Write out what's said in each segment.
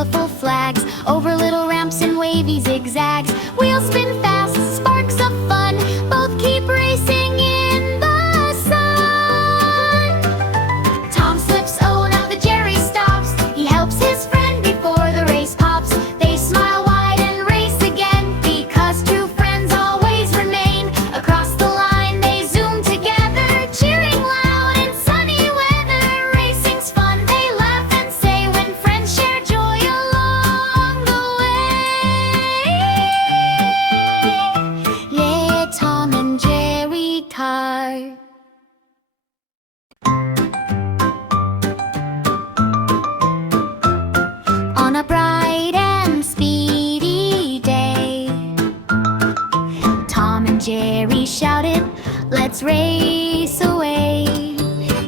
colorful flags, over little ramps and wavy zigzags. Wheels spin fast, sparks of fun, both keep racing in the sun. Tom slips, oh now the Jerry stops. He helps his friend before the race pops. They smile wide and race again, because true friends always remain. Across the line they zoom together, cheering loud in sunny weather. Racing's fun, they laugh and say when friends share joy along the way. Yeah, Tom and Jerry car. On a bright and speedy day, Tom and Jerry shouted, "Let's race away."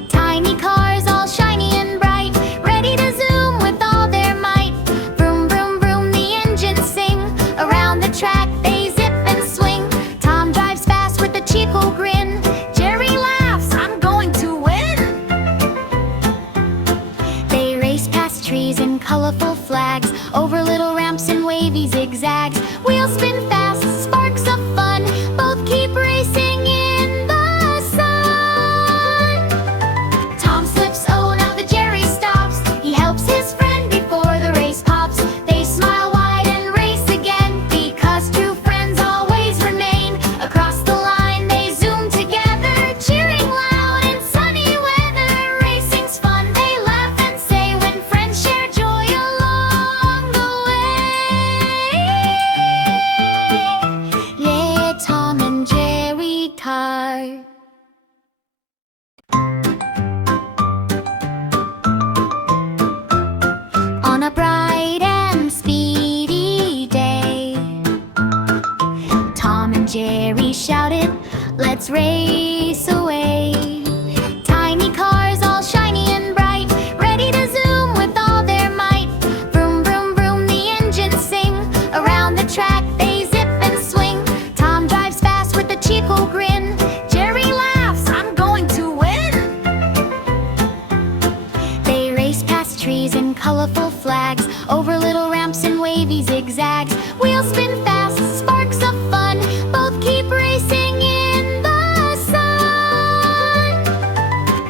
Tiny cars all shiny and bright, ready to zoom with all their might. Vroom, vroom, vroom, the engines sing. Around the track they zip and swing. Tom drives fast with a cheerful grin. Jerry laughs, "I'm going to win." They race past trees and colorful flags, over little ramps and wavy zigzags. Wheels spin fast, sparks of fun, both keep racing in the sun. Tom slips, oh now the Jerry stops. He helps his friend before the race pops. They smile wide and race again, because true friends always remain. Across the line they zoom together, cheering loud in sunny weather. Racing's fun, they laugh and say when friends share joy along the way. Yeah, Tom and Jerry car. On a bright and speedy day, Tom and Jerry shouted, "Let's race away." Tiny cars all shiny and bright, ready to zoom with all their might. Vroom, vroom, vroom, the engines sing. Around the track they zip and swing. Tom drives fast with a cheerful grin. Jerry laughs, "I'm going to win." They race past trees and colorful flags, over little ramps and wavy zigzags. Wheels spin fast, sparks of fun, both keep racing in the sun.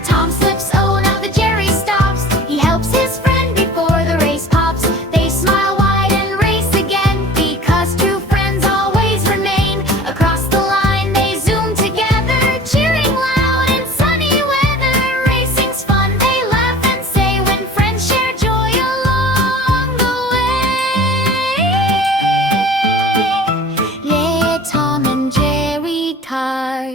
Tom slips, oh now the Jerry stops. He helps his friend before the race pops. They smile wide and race again, because true friends always remain. Across the line they zoom together, cheering loud in sunny weather. Racing's fun, they laugh and say when friends share joy along the way. Yeah, Tom and Jerry car.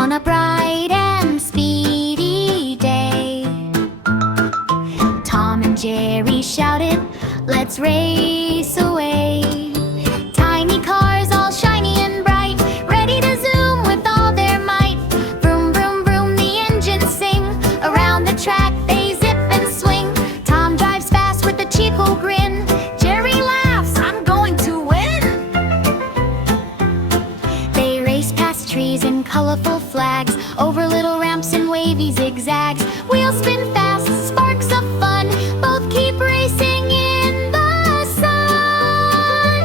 On a bright and speedy day, Tom and Jerry shouted, "Let's race away." Tiny cars all shiny and bright, ready to zoom with all their might. Vroom, vroom, vroom, the engines sing. Around the track they zip and swing. Tom drives fast with a cheerful grin. Jerry laughs, "I'm going to win." They race past trees and colorful flags, over little ramps and wavy zigzags. Wheels spin fast, sparks of fun, both keep racing in the sun.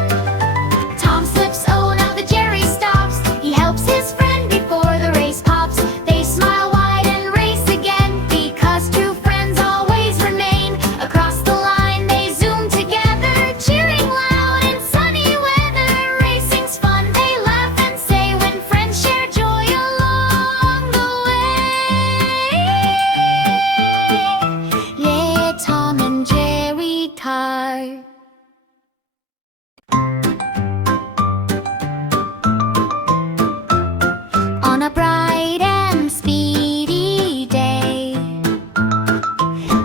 Tom slips, oh now the Jerry stops. He helps his friend before the race pops. They smile wide and race again, because true friends always remain. Across the line they zoom together, cheering loud in sunny weather. Racing's fun, they laugh and say when friends share joy along the way. Yeah, Tom and Jerry car. On a bright and speedy day,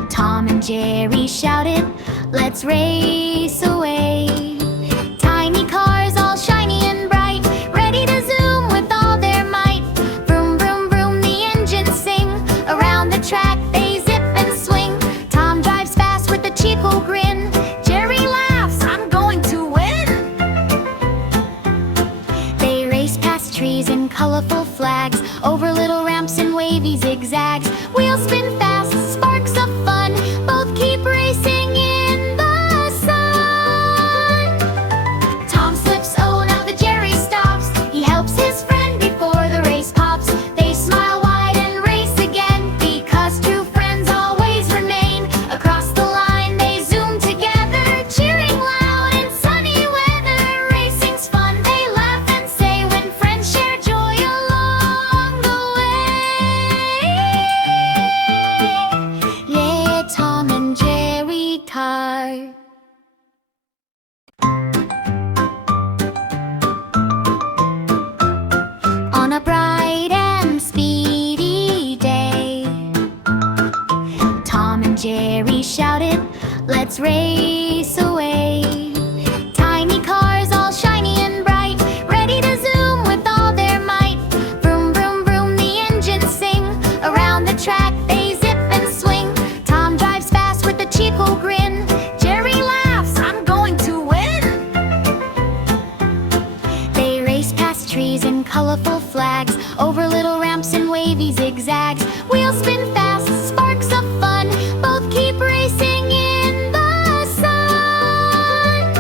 Tom and Jerry shouted, "Let's race away." Tiny cars all shiny and bright, ready to zoom with all their might. Vroom, vroom, vroom, the engines sing. Around the track they zip and swing. Tom drives fast with a cheerful grin. Jerry laughs, "I'm going to win." They race past trees and colorful flags, over little ramps and wavy zigzags. Wheels spin fast, sparks of fun, both keep racing in the sun. Tom slips, oh now the Jerry stops. He helps his friend before the race pops. They smile wide and race again, because true friends always remain. Across the line they zoom together, cheering loud in sunny weather. Racing's fun, they laugh and say, when friends share joy along the way. Yeah, Tom and Jerry car. On a bright and speedy day, Tom and Jerry shouted, let's race away. Tiny cars all shiny and bright, ready to zoom with all their might. Vroom, vroom, vroom, the engines sing. Around the track they zip and swing. Tom drives fast with a cheerful grin. Jerry laughs, I'm going to win. They race past trees and colorful flags, over little ramps and wavy zigzags. Wheels spin fast, sparks of fun, both keep racing in the sun.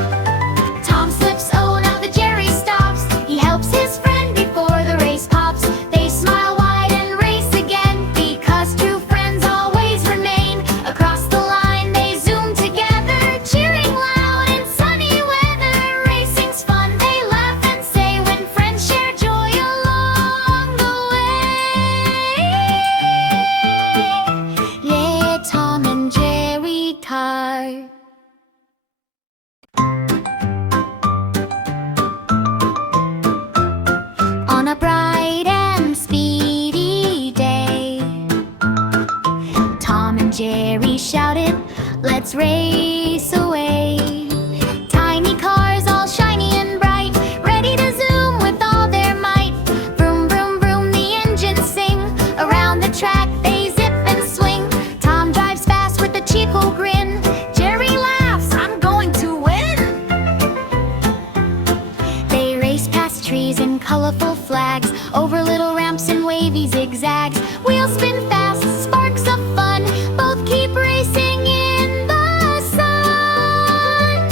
Tom slips, oh now the Jerry stops. He helps his friend before the race pops. They smile wide and race again, because true friends always remain. Across the line they zoom together, cheering loud in sunny weather. Racing's fun, they laugh and say, when friends share joy along the way. Yeah, Tom and Jerry car. On a bright and speedy day, Tom and Jerry shouted, let's race away. Tiny cars all shiny and bright, ready to zoom with all their might. Vroom, vroom, vroom, the engines sing. Around the track they zip and swing. Tom drives fast with a cheerful grin. Jerry laughs, I'm going to win. They race past trees and colorful flags, over little ramps and wavy zigzags. Wheels spin fast, sparks of fun, both keep racing in the sun.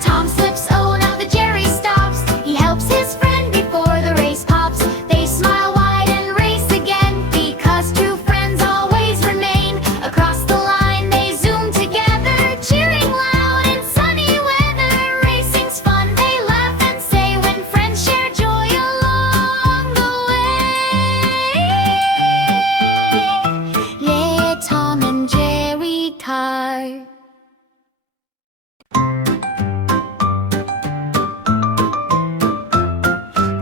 Tom slips, oh now the Jerry stops. He helps his friend before the race pops. They smile wide and race again, because true friends always remain. Across the line they zoom together, cheering loud in sunny weather. Racing's fun, they laugh and say, when friends share joy along the way. Yeah, Tom and Jerry car.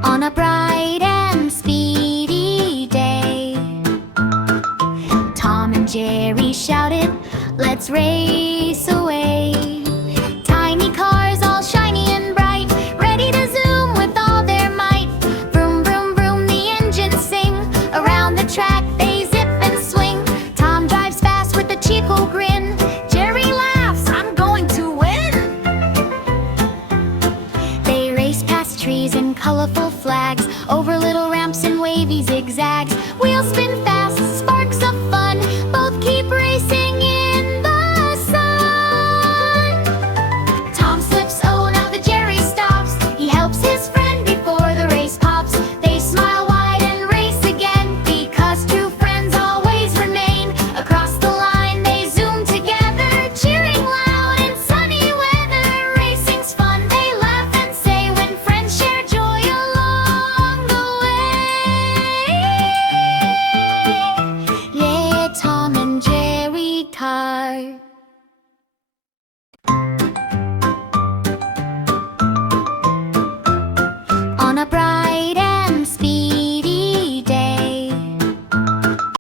On a bright and speedy day, Tom and Jerry shouted, let's race away. Tiny cars all shiny and bright, ready to zoom with all their might. Vroom, vroom, vroom, the engines sing. Around the track they zip and swing. Tom drives fast with a cheerful grin. Jerry laughs, I'm going to win. They race past trees and colorful flags, over little ramps and wavy zigzags. Wheels spin fast, sparks of fun, both keep racing in the sun. Tom slips, oh now the Jerry stops. He helps his friend before the race pops. They smile wide and race again, because true friends always remain. Across the line they zoom together, cheering loud in sunny weather. Racing's fun, they laugh and say, when friends share joy along the way. Yeah, Tom and Jerry car. On a bright